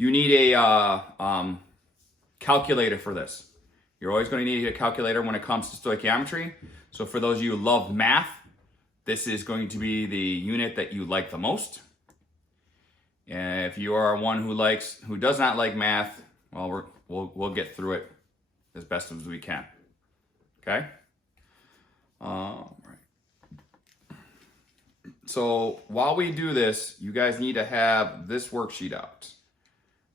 you need a calculator for this. You're always going to need a calculator when it comes to stoichiometry. So for those of you who love math, this is going to be the unit that you like the most. And if you are one who does not like math, well, we'll get through it as best as we can. Okay. All right. So while we do this, you guys need to have this worksheet out.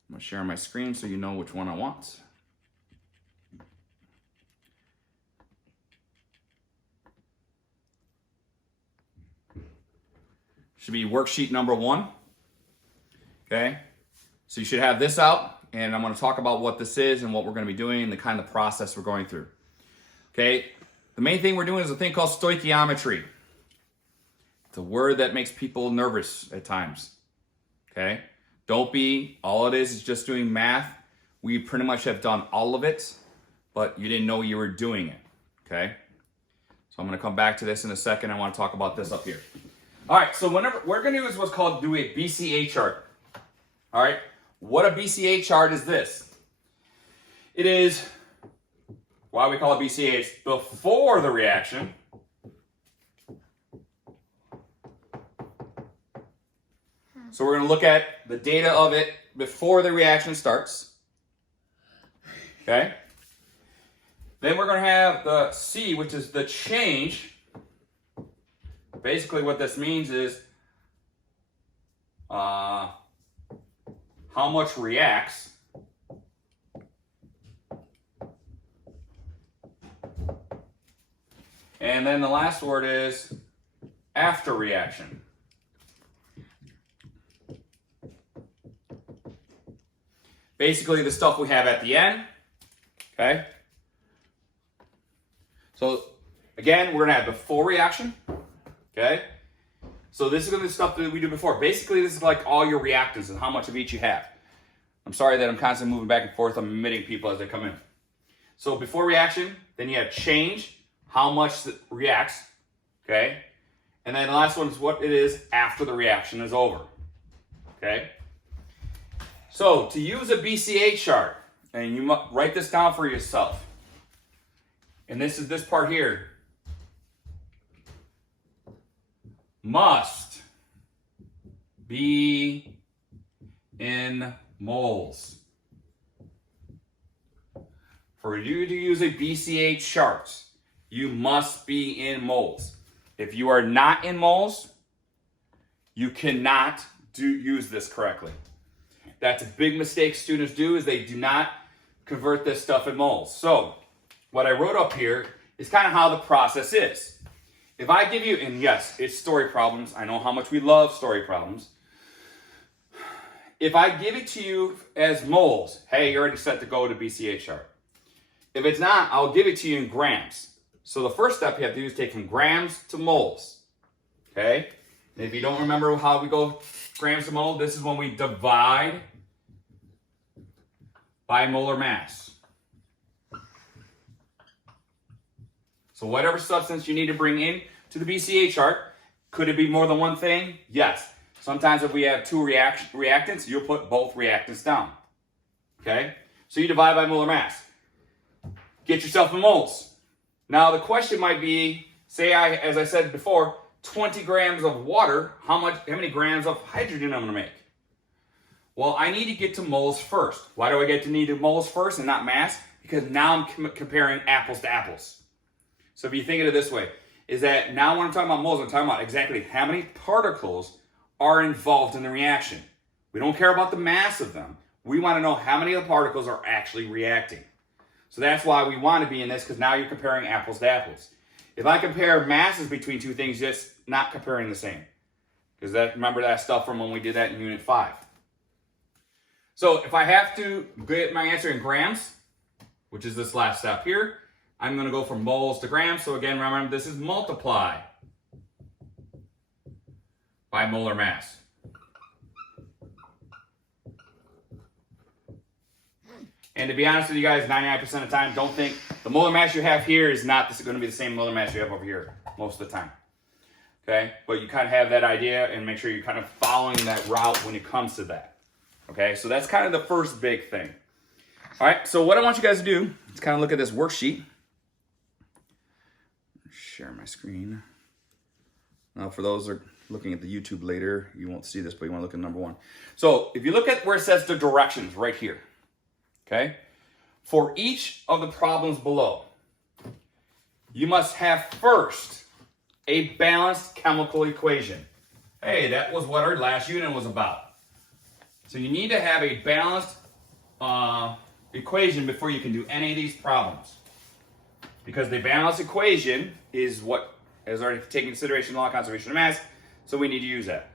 I'm going to share my screen so you know which one I want. Should be worksheet number 1. Okay, so you should have this out, and I'm going to talk about what this is and what we're going to be doing and the kind of process we're going through. Okay, the main thing we're doing is a thing called stoichiometry. It's a word that makes people nervous at times. Okay, don't be. All it is just doing math. We pretty much have done all of it, but you didn't know you were doing it. Okay, so I'm going to come back to this in a second. I want to talk about this up here. All right, so whenever we're going to do is what's called do a BCA chart. All right, what a BCA chart is this? It is, why we call it BCA, it's before the reaction. So we're going to look at the data of it before the reaction starts. Okay. Then we're going to have the C, which is the change. Basically what this means is how much reacts. And then the last word is after reaction. Basically the stuff we have at the end. Okay. So again, we're going to have before reaction. Okay. So this is going to be the stuff that we do before. Basically, this is like all your reactants and how much of each you have. I'm sorry that I'm constantly moving back and forth. I'm admitting people as they come in. So before reaction, then you have change, how much it reacts. Okay. And then the last one is what it is after the reaction is over. Okay. So to use a BCA chart, and you must write this down for yourself. And this is this part here. Must be in moles. For you to use a BCA chart, you must be in moles. If you are not in moles, you cannot use this correctly. That's a big mistake students do, is they do not convert this stuff in moles. So what I wrote up here is kind of how the process is. If I give you, and yes, it's story problems. I know how much we love story problems. If I give it to you as moles, hey, you're already set to go to BCA chart. If it's not, I'll give it to you in grams. So the first step you have to do is take from grams to moles. Okay? And if you don't remember how we go grams to mole, this is when we divide by molar mass. So whatever substance you need to bring in to the BCA chart, could it be more than one thing? Yes. Sometimes if we have two reactants, you'll put both reactants down. Okay? So you divide by molar mass. Get yourself in moles. Now the question might be, say as I said before, 20 grams of water, how many grams of hydrogen I'm going to make? Well, I need to get to moles first. Why do I get to need to moles first and not mass? Because now I'm comparing apples to apples. So if you think of it this way, is that now when I'm talking about moles, I'm talking about exactly how many particles are involved in the reaction. We don't care about the mass of them. We want to know how many of the particles are actually reacting. So that's why we want to be in this, because now you're comparing apples to apples. If I compare masses between two things, just not comparing the same. Because remember that stuff from when we did that in Unit 5. So if I have to get my answer in grams, which is this last step here, I'm going to go from moles to grams. So again, remember, this is multiply by molar mass. And to be honest with you guys, 99% of the time, don't think the molar mass you have here is not going to be the same molar mass you have over here most of the time. Okay? But you kind of have that idea, and make sure you're kind of following that route when it comes to that. Okay, so that's kind of the first big thing. All right, so what I want you guys to do is kind of look at this worksheet. Share my screen. Now, for those that are looking at the YouTube later, you won't see this, but you want to look at number 1. So if you look at where it says the directions right here, okay, for each of the problems below, you must have first a balanced chemical equation. Hey, that was what our last unit was about. So you need to have a balanced equation before you can do any of these problems. Because the balanced equation is what is already taking consideration law of conservation of mass, so we need to use that.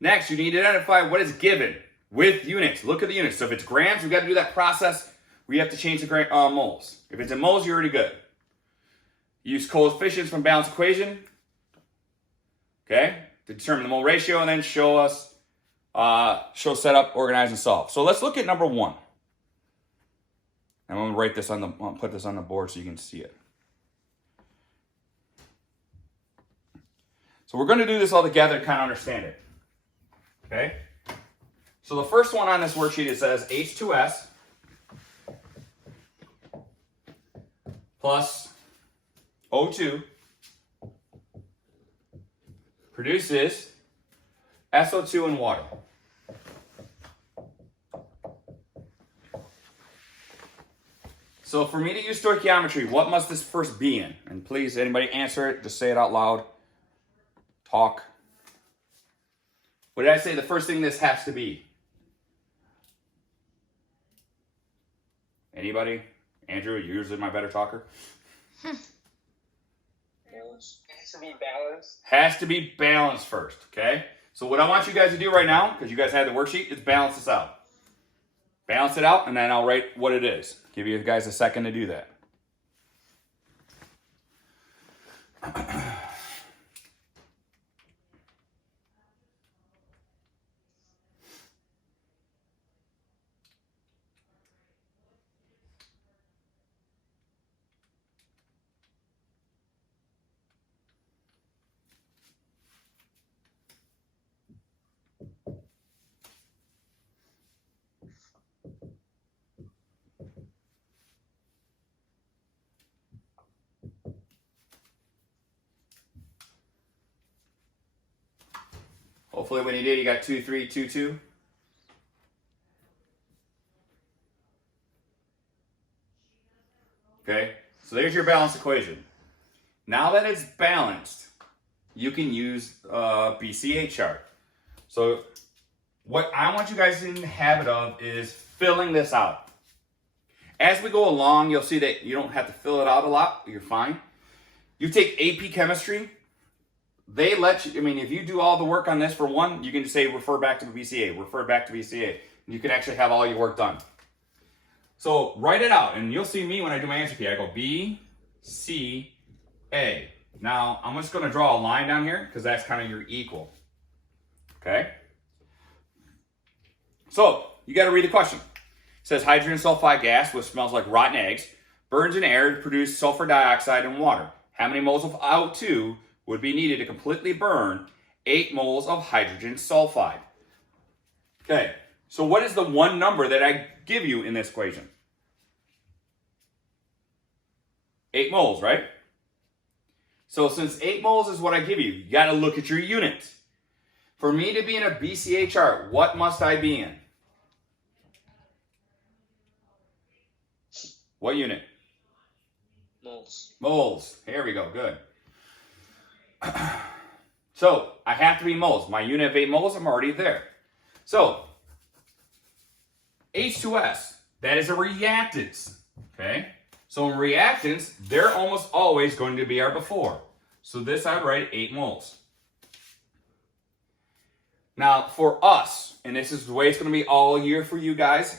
Next, you need to identify what is given with units. Look at the units. So if it's grams, we've got to do that process where you have to change the moles. If it's in moles, you're already good. Use coefficients from balanced equation, okay, to determine the mole ratio, and then show set up, organize, and solve. So let's look at number 1. I'm going to write this put this on the board so you can see it. So we're going to do this all together to kind of understand it. Okay? So the first one on this worksheet, it says H2S plus O2 produces SO2 and water. So for me to use stoichiometry, what must this first be in? And please, anybody answer it, just say it out loud. Talk. What did I say the first thing this has to be? Anybody? Andrew, you're usually my better talker. It has to be balanced. Has to be balanced first, okay? So what I want you guys to do right now, because you guys have the worksheet, is balance this out. Balance it out, and then I'll write what it is. Give you guys a second to do that. Hopefully when you did, you got 2, 3, 2, 2. Okay, so there's your balanced equation. Now that it's balanced, you can use a BCA chart. So what I want you guys in the habit of is filling this out. As we go along, you'll see that you don't have to fill it out a lot. You're fine. You take AP chemistry. They let you, I mean, if you do all the work on this for one, you can just say refer back to the BCA, refer back to BCA. And you can actually have all your work done. So write it out, and you'll see me when I do my answer key. I go B, C, A. Now, I'm just going to draw a line down here because that's kind of your equal. Okay? So, you got to read the question. It says hydrogen sulfide gas, which smells like rotten eggs, burns in air to produce sulfur dioxide and water. How many moles of O2 would be needed to completely burn 8 moles of hydrogen sulfide? Okay, so what is the one number that I give you in this equation? 8 moles, right? So since 8 moles is what I give you, you got to look at your units. For me to be in a BCA chart, what must I be in? What unit? Moles. Moles. Here we go. Good. So I have to be moles. My unit of 8 moles, I'm already there. So H2S, that is a reactants. Okay? So in reactants, they're almost always going to be our before. So this I'd write 8 moles. Now for us, and this is the way it's going to be all year for you guys,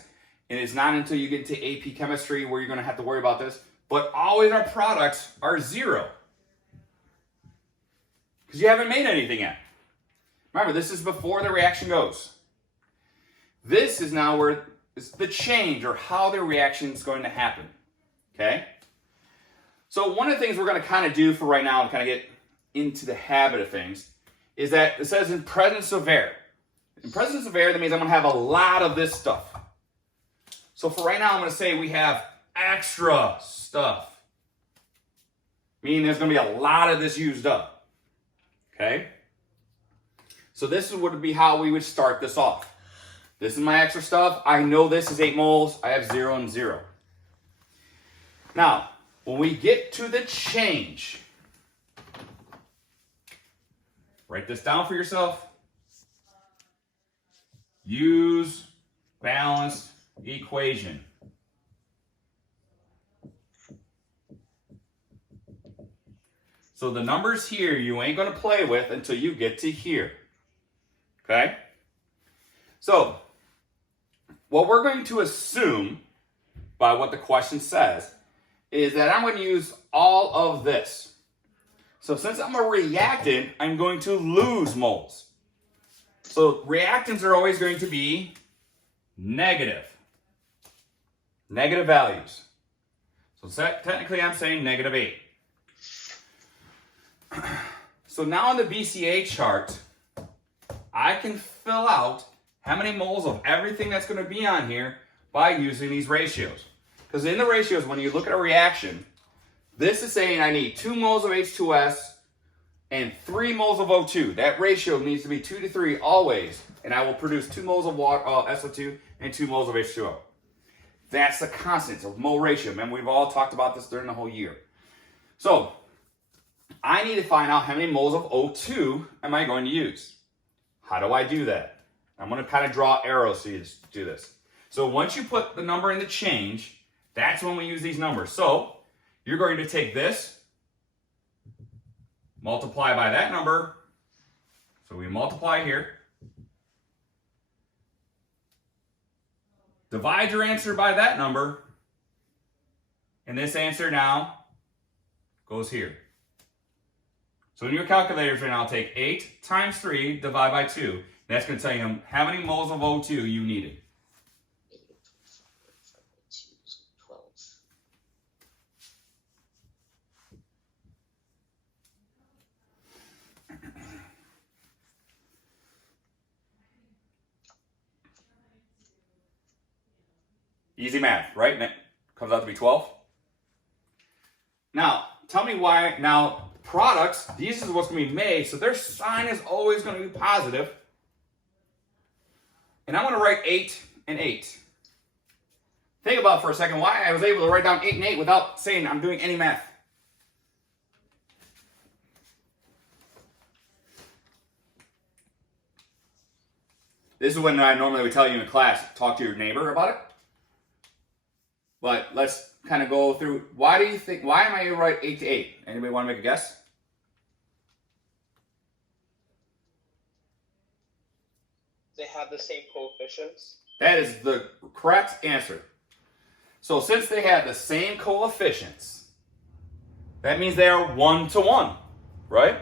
and it's not until you get into AP chemistry where you're going to have to worry about this, but always our products are 0. Because you haven't made anything yet. Remember, this is before the reaction goes. This is now where it's the change or how the reaction is going to happen. Okay? So one of the things we're going to kind of do for right now and kind of get into the habit of things is that it says in presence of air. In presence of air, that means I'm going to have a lot of this stuff. So for right now, I'm going to say we have extra stuff. Meaning there's going to be a lot of this used up. Okay? So this would be how we would start this off. This is my extra stuff. I know this is 8 moles. I have 0 and 0. Now, when we get to the change, write this down for yourself. Use balanced equation. So the numbers here you ain't going to play with until you get to here. Okay? So, what we're going to assume by what the question says is that I'm going to use all of this. So since I'm a reactant, I'm going to lose moles. So reactants are always going to be negative. Negative values. So technically I'm saying negative 8. So now on the BCA chart, I can fill out how many moles of everything that's going to be on here by using these ratios. Because in the ratios, when you look at a reaction, this is saying I need 2 moles of H2S and 3 moles of O2. That ratio needs to be 2 to 3 always, and I will produce 2 moles of water, SO2 and 2 moles of H2O. That's the constant of mole ratio. Remember, we've all talked about this during the whole year. So I need to find out how many moles of O2 am I going to use. How do I do that? I'm going to kind of draw arrows so you just do this. So once you put the number in the change, that's when we use these numbers. So you're going to take this, multiply by that number. So we multiply here. Divide your answer by that number. And this answer now goes here. So in your calculators right now, take 8 times 3, divide by 2. That's going to tell you how many moles of O2 you needed. 12. Easy math, right? That comes out to be 12. Now, tell me why. Now, products, these is what's going to be made, so their sign is always going to be positive. And I'm going to write 8 and 8. Think about for a second why I was able to write down 8 and 8 without saying I'm doing any math. This is when I normally would tell you in class, talk to your neighbor about it. But let's kind of go through, why am I going to write 8 to 8? Anybody want to make a guess? They have the same coefficients. That is the correct answer. So since they have the same coefficients, that means they are 1 to 1, right?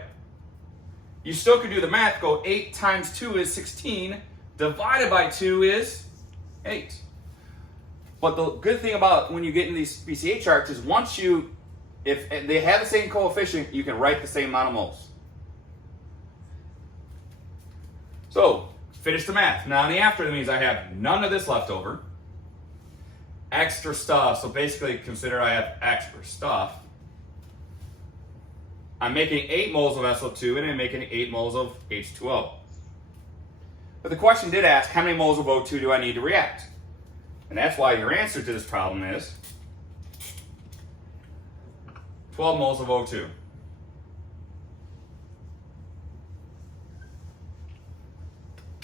You still could do the math, go 8 times 2 is 16, divided by 2 is 8. But the good thing about when you get in these BCA charts is if they have the same coefficient, you can write the same amount of moles. So, finish the math. Now, in the after, that means I have none of this left over. Extra stuff, so basically consider I have extra stuff. I'm making 8 moles of SO2 and I'm making 8 moles of H2O. But the question did ask, how many moles of O2 do I need to react? And that's why your answer to this problem is 12 moles of O2.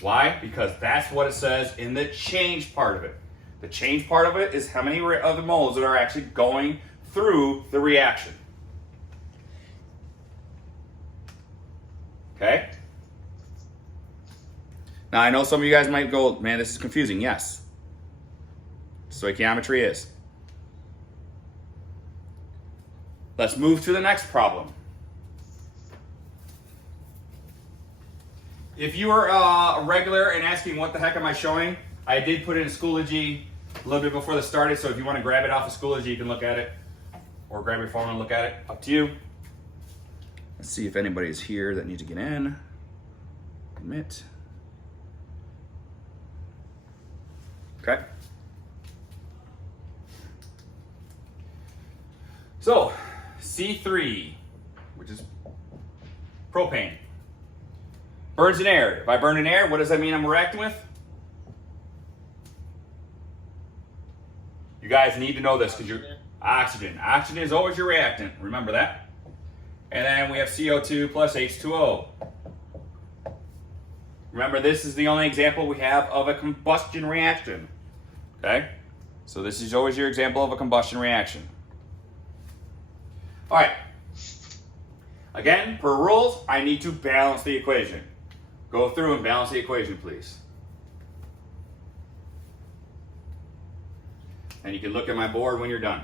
Why? Because that's what it says in the change part of it. The change part of it is how many of the moles that are actually going through the reaction. Okay? Now I know some of you guys might go, man, this is confusing. Yes. Stoichiometry is. Let's move to the next problem. If you are a regular and asking what the heck am I showing, I did put it in Schoology a little bit before this started, so if you want to grab it off of Schoology, you can look at it, or grab your phone and look at it. Up to you. Let's see if anybody's here that needs to get in. Admit. Okay? So, C3, which is propane, burns in air. If I burn in air, what does that mean I'm reacting with? You guys need to know this because you're oxygen. Oxygen is always your reactant. Remember that. And then we have CO2 plus H2O. Remember, this is the only example we have of a combustion reaction. Okay? So this is always your example of a combustion reaction. All right. Again, per rules, I need to balance the equation. Go through and balance the equation, please. And you can look at my board when you're done.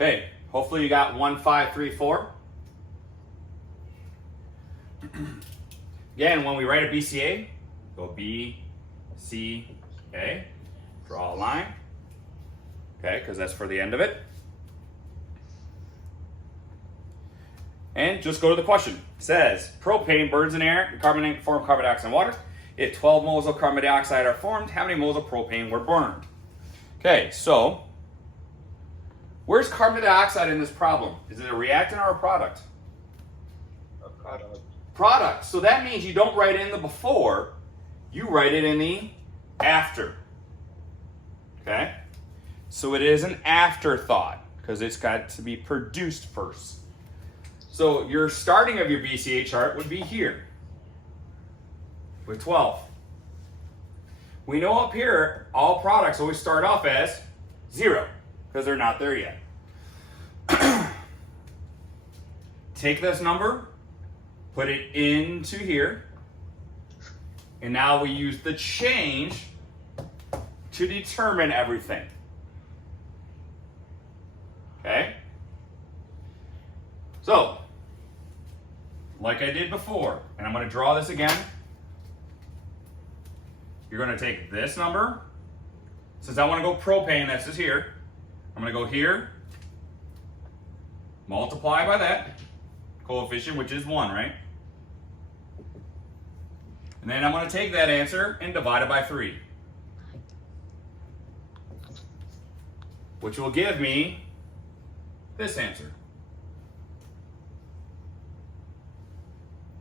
Okay, hopefully you got 1, 5, 3, 4. Again, when we write a BCA, go B, C, A. Draw a line. Okay, because that's for the end of it. And just go to the question. It says, propane burns in air, form carbon dioxide and water. If 12 moles of carbon dioxide are formed, how many moles of propane were burned? Okay, so where's carbon dioxide in this problem? Is it a reactant or a product? A product. Product. So that means you don't write in the before, you write it in the after. Okay? So it is an afterthought because it's got to be produced first. So your starting of your BCA chart would be here with 12. We know up here, all products always start off as 0 because they're not there yet. Take this number, put it into here, and now we use the change to determine everything. Okay? So, like I did before, and I'm going to draw this again. You're going to take this number. Since I want to go propane, that's just here. I'm going to go here, multiply by that coefficient, which is 1, right? And then I'm going to take that answer and divide it by 3. Which will give me this answer.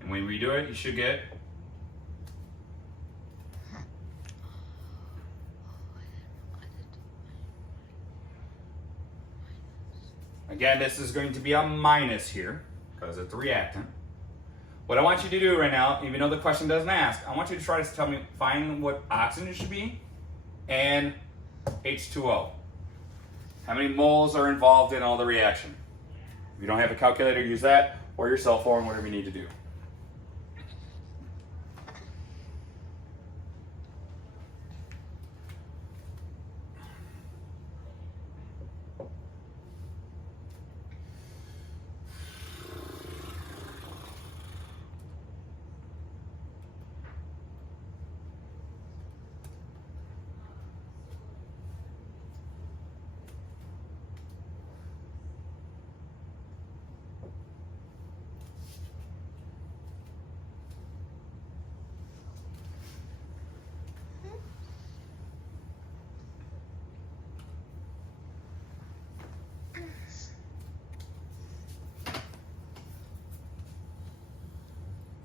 And when we do it, you should get again, this is going to be a minus here because it's a reactant. What I want you to do right now, even though the question doesn't ask, I want you to try to tell me, find what oxygen should be and H2O. How many moles are involved in all the reaction? If you don't have a calculator, use that or your cell phone, whatever you need to do.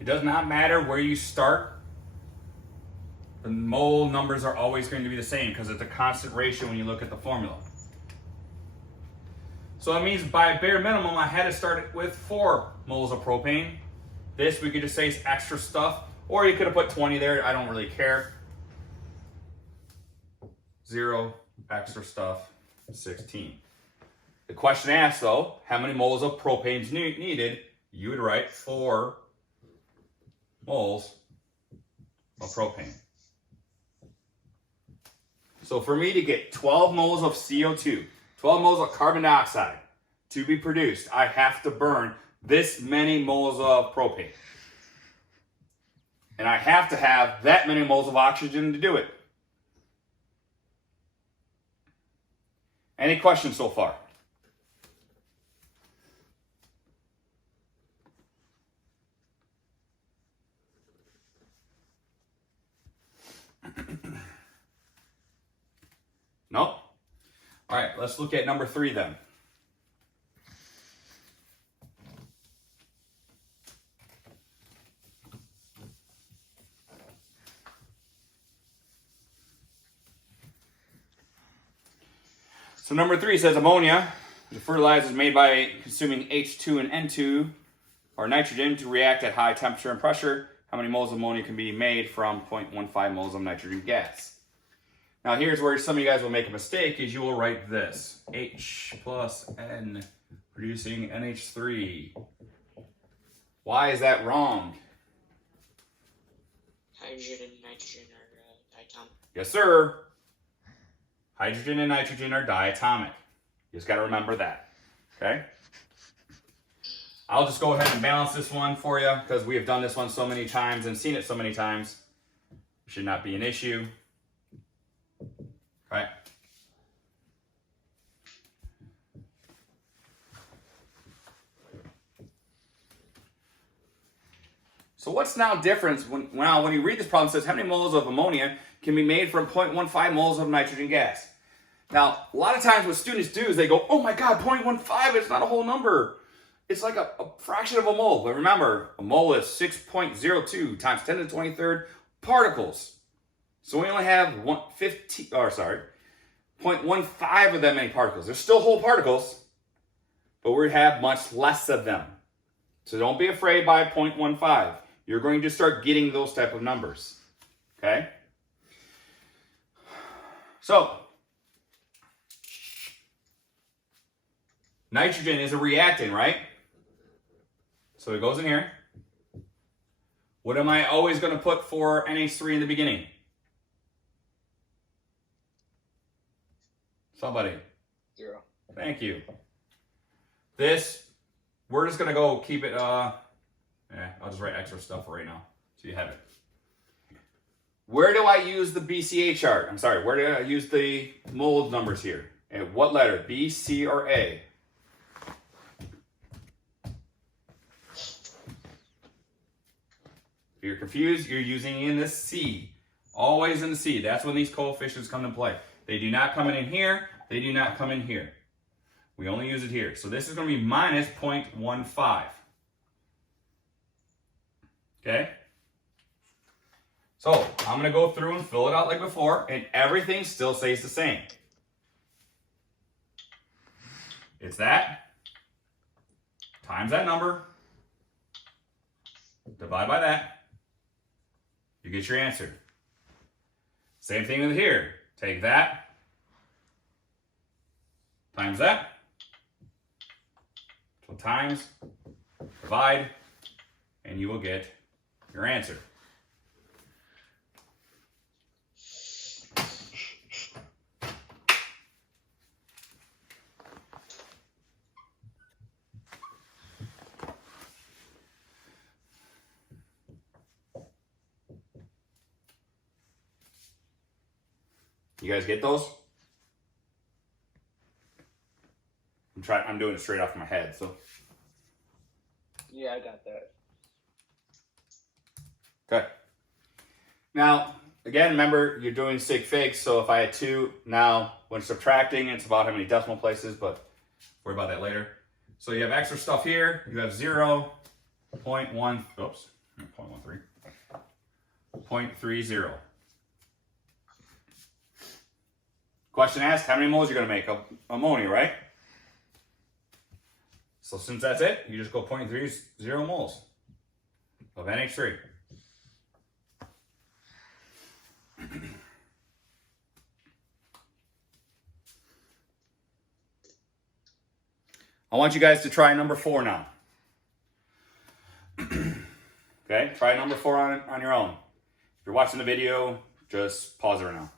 It does not matter where you start. The mole numbers are always going to be the same because it's a constant ratio when you look at the formula. So that means by bare minimum, I had to start it with 4 moles of propane. This we could just say is extra stuff, or you could have put 20 there. I don't really care. 0 extra stuff, 16. The question asks though, how many moles of propane is needed? You would write 4 moles of propane. So for me to get 12 moles of CO2, 12 moles of carbon dioxide to be produced, I have to burn this many moles of propane. And I have to have that many moles of oxygen to do it. Any questions so far? No? All right, let's look at number 3 then. So number 3 says ammonia, the fertilizer is made by consuming H2 and N2, or nitrogen, to react at high temperature and pressure. How many moles of ammonia can be made from 0.15 moles of nitrogen gas? Now here's where some of you guys will make a mistake, is you will write this. H plus N producing NH3. Why is that wrong? Hydrogen and nitrogen are diatomic. Yes, sir. Hydrogen and nitrogen are diatomic. You just got to remember that. Okay? I'll just go ahead and balance this one for you because we have done this one so many times and seen it so many times. Should not be an issue. Okay? So what's now difference when you read this problem, it says how many moles of ammonia can be made from 0.15 moles of nitrogen gas? Now, a lot of times what students do is they go, oh my God, 0.15, it's not a whole number. It's like a fraction of a mole. But remember, a mole is 6.02 times 10 to the 23rd particles. So we only have 0.15 of that many particles. They're still whole particles, but we have much less of them. So don't be afraid by 0.15. You're going to start getting those type of numbers. Okay? So, nitrogen is a reactant, right? So it goes in here. What am I always going to put for NH3 in the beginning? Somebody. 0. Thank you. This, we're just going to go keep it, I'll just write extra stuff right now so you have it. Where do I use the BCA chart? I'm sorry, where do I use the moles numbers here? And what letter? B, C, or A? If you're confused, you're using in the C. Always in the C. That's when these coefficients come into play. They do not come in here. They do not come in here. We only use it here. So this is going to be minus 0.15. Okay? So I'm going to go through and fill it out like before, and everything still stays the same. It's that times that number, divide by that, you get your answer. Same thing with here. Take that times that. So times, divide, and you will get your answer. You guys get those? I'm doing it straight off my head, so. Yeah, I got that. Okay. Now, again, remember, you're doing sig figs, so if I had 2, now, when subtracting, it's about how many decimal places, but worry about that later. So you have extra stuff here. You have 0.1, oops, 0.13, 0.30. Question asked, how many moles are you going to make of ammonia, right? So since that's it, you just go 0.30 moles of NH3. I want you guys to try number 4 now. Okay, try number 4 on your own. If you're watching the video, just pause it right now.